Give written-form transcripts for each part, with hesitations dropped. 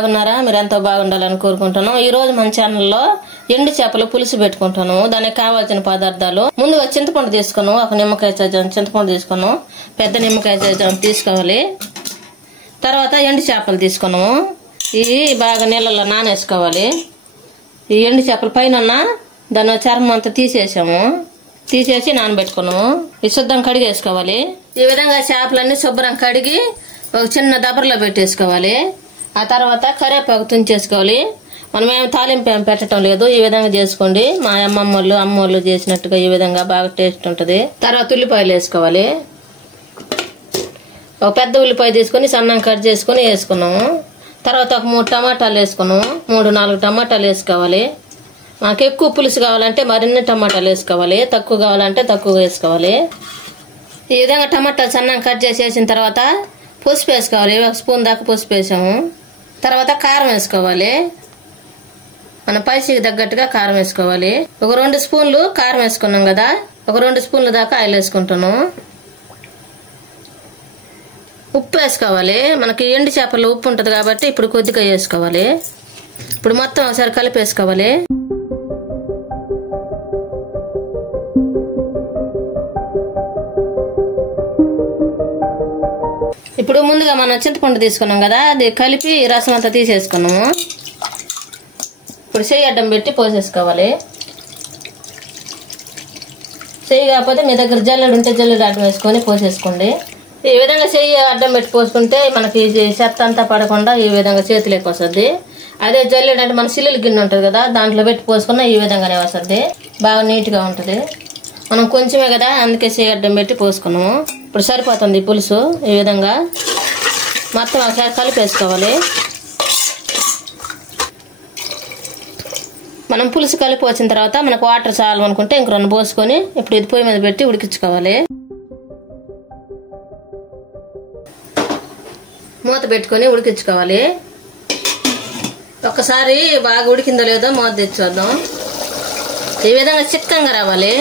బాగున్నారా? మీరు ఎంతో బాగుండాలని కోరుకుంటాను. ఈ రోజు మన ఛానల్లో ఎండు చేపలు పులుసు పెట్టుకుంటాను. దానికి కావాల్సిన పదార్థాలు ముందుగా చింతపండు తీసుకున్నాం. ఒక నిమ్మకాయ సైజు చింతపండు తీసుకున్నాం. పెద్ద నిమ్మకాయ సైజు తీసుకోవాలి. తర్వాత ఎండు చేపలు తీసుకున్నాము. ఇవి బాగా నీళ్ళలో నానేసుకోవాలి. ఈ ఎండు చేపల పైన దాని చర్మం అంతా తీసేసి నానబెట్టుకున్నాము. ఇది శుద్ధం కడిగేసుకోవాలి. ఈ విధంగా చేపలన్నీ శుభ్రం కడిగి ఒక చిన్న దబరలో పెట్టేసుకోవాలి. ఆ తర్వాత కరివేపాకు తుంచేసుకోవాలి. మనం ఏం తాలింపు ఏం పెట్టడం లేదు. ఈ విధంగా చేసుకోండి. మా అమ్మోళ్ళు చేసినట్టుగా ఈ విధంగా బాగా టేస్ట్ ఉంటుంది. తర్వాత ఉల్లిపాయలు వేసుకోవాలి. ఒక పెద్ద ఉల్లిపాయ తీసుకొని సన్నం కట్ చేసుకుని వేసుకున్నాము. తర్వాత ఒక 3 టమాటాలు వేసుకున్నాము. 3-4 టమాటాలు వేసుకోవాలి. మాకు ఎక్కువ పులుసు కావాలంటే మరిన్ని టమాటాలు వేసుకోవాలి. తక్కువ కావాలంటే తక్కువ వేసుకోవాలి. ఈ విధంగా టమాటాలు సన్నం కట్ చేసి వేసిన తర్వాత పసుపు వేసుకోవాలి. 1 స్పూన్ దాకా పసుపు వేసాము. తర్వాత కారం వేసుకోవాలి. మన పైసీకి తగ్గట్టుగా కారం వేసుకోవాలి. ఒక 2 స్పూన్లు కారం వేసుకున్నాం కదా, ఒక 2 స్పూన్ల దాకా ఆయిల్ వేసుకుంటాను. ఉప్పు వేసుకోవాలి. మనకి ఎండు చేపల్లో ఉప్పు ఉంటుంది కాబట్టి ఇప్పుడు కొద్దిగా వేసుకోవాలి. ఇప్పుడు మొత్తం ఒకసారి కలిపేసుకోవాలి. ఇప్పుడు ముందుగా మనం చింతపండు తీసుకున్నాం కదా, అది కలిపి రసం అంతా తీసేసుకున్నాము. ఇప్పుడు చెయ్యి అడ్డం పెట్టి పోసేసుకోవాలి. చెయ్యి కాకపోతే మీ దగ్గర జల్లెడు ఉంటే జల్లెడు అడ్డం వేసుకొని పోసేసుకోండి. ఈ విధంగా చెయ్యి అడ్డం పెట్టి పోసుకుంటే మనకి చెత్త అంతా పడకుండా ఈ విధంగా చేతిలోకి వస్తుంది. అదే జల్లెడు అంటే మన సిల్లుల గిన్నె ఉంటుంది కదా, దాంట్లో పెట్టి పోసుకున్నా ఈ విధంగానే వస్తుంది. బాగా నీట్గా ఉంటుంది. మనం కొంచెమే కదా, అందుకే చెయ్యి అడ్డం పెట్టి పోసుకున్నాము. ఇప్పుడు సరిపోతుంది పులుసు. ఈ విధంగా మొత్తం ఒకసారి కలిపేసుకోవాలి. మనం పులుసు కలిపి వచ్చిన తర్వాత మనకు వాటర్ చాలు అనుకుంటే ఇంక 2 పోసుకొని ఇప్పుడు ఇది పొయ్యి మీద పెట్టి ఉడికించుకోవాలి. మూత పెట్టుకొని ఉడికించుకోవాలి. ఒక్కసారి బాగా ఉడికిందో లేదో మూత తెచ్చుద్దాం. ఈ విధంగా చిక్కంగా రావాలి.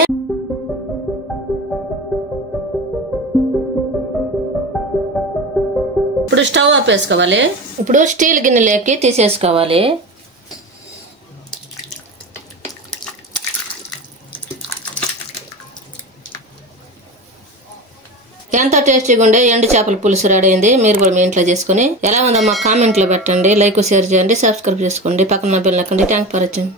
ఇప్పుడు స్టవ్ ఆఫ్ వేసుకోవాలి. ఇప్పుడు స్టీల్ గిన్నెలోకి తీసేసుకోవాలి. ఎంతో టేస్టీగా ఉండే ఎండు చేపల పులుసు రెడీ అయింది. మీరు కూడా మీ ఇంట్లో చేసుకుని ఎలా ఉందో మా కామెంట్లో పెట్టండి. లైక్ షేర్ చేయండి, సబ్స్క్రైబ్ చేసుకోండి, పక్కన బెల్ నొక్కండి. Thanks for watching.